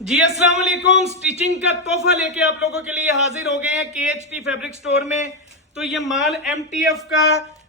जी अस्सलाम वालेकुम। स्टिचिंग का तोहफा लेके आप लोगों के लिए हाजिर हो गए हैं KHT फैब्रिक स्टोर में। तो ये माल MTF का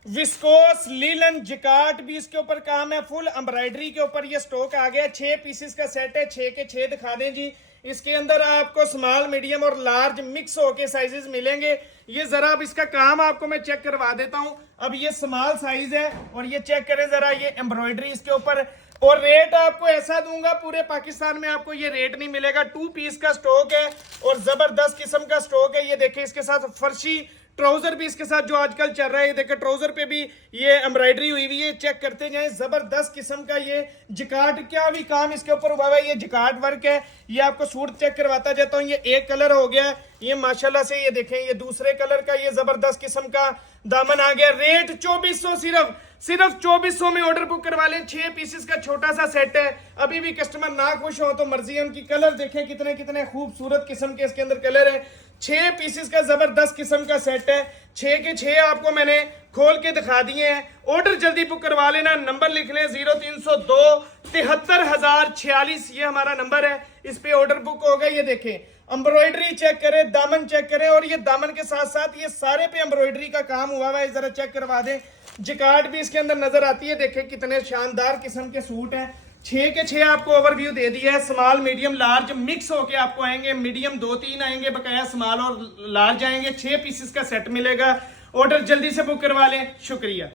विस्कोस लीलन जिकार्ड भी इसके ऊपर काम है, फुल एम्ब्रॉयडरी के ऊपर ये स्टॉक आ गया। 6 पीसेस का सेट है, 6 के 6 दिखा दें जी। इसके अंदर आपको स्मॉल मीडियम और लार्ज मिक्स होके साइजेस मिलेंगे। ये जरा अब इसका काम आपको मैं चेक करवा देता हूं। अब ये स्मॉल साइज है और ये चेक करें जरा, ये एम्ब्रॉयडरी इसके ऊपर। और रेट आपको ऐसा दूंगा, पूरे पाकिस्तान में आपको ये रेट नहीं मिलेगा। 2 पीस का स्टॉक है और जबरदस्त किस्म का स्टॉक है। ये देखें, इसके साथ फर्शी ट्राउजर भी इसके साथ जो आजकल चल रहा है, ये देखें ट्राउजर पे भी ये एम्ब्रॉयडरी हुई हुई है। चेक करते जाएं, जबरदस्त किस्म का ये जिकार्ड क्या भी काम इसके ऊपर हुआ है। ये जिकार्ड वर्क है। ये आपको सूट चेक करवाता जाता हूँ। ये एक कलर हो गया, ये माशाल्लाह से ये देखें, ये दूसरे कलर का ये जबरदस्त किस्म का दामन आ गया। रेट 2400, सिर्फ 2400 में ऑर्डर बुक करवा लें। 6 पीसेस का छोटा सा सेट है। अभी भी कस्टमर ना खुश हो तो मर्जी है उनकी। कलर देखें कितने कितने खूबसूरत किस्म के इसके अंदर कलर है। 6 पीसेस का जबरदस्त किस्म का सेट है। 6 के 6 आपको मैंने खोल के दिखा दिए हैं। ऑर्डर जल्दी बुक करवा लेना। नंबर लिख लें 0302 73046, ये हमारा नंबर है। इस पे ऑर्डर बुक होगा। ये देखें, एम्ब्रॉयडरी चेक करें, दामन चेक करें, और ये दामन के साथ साथ ये सारे पे एम्ब्रॉयडरी का काम हुआ है। जरा चेक करवा दें। जिकार्ड भी इसके अंदर नजर आती है। देखें कितने शानदार किस्म के सूट हैं। 6 के 6 आपको ओवरव्यू दे दिया है। स्मॉल मीडियम लार्ज मिक्स होके आपको आएंगे। मीडियम 2-3 आएंगे, बकाया स्मॉल और लार्ज आएंगे। 6 पीसेस का सेट मिलेगा। ऑर्डर जल्दी से बुक करवा लें। शुक्रिया।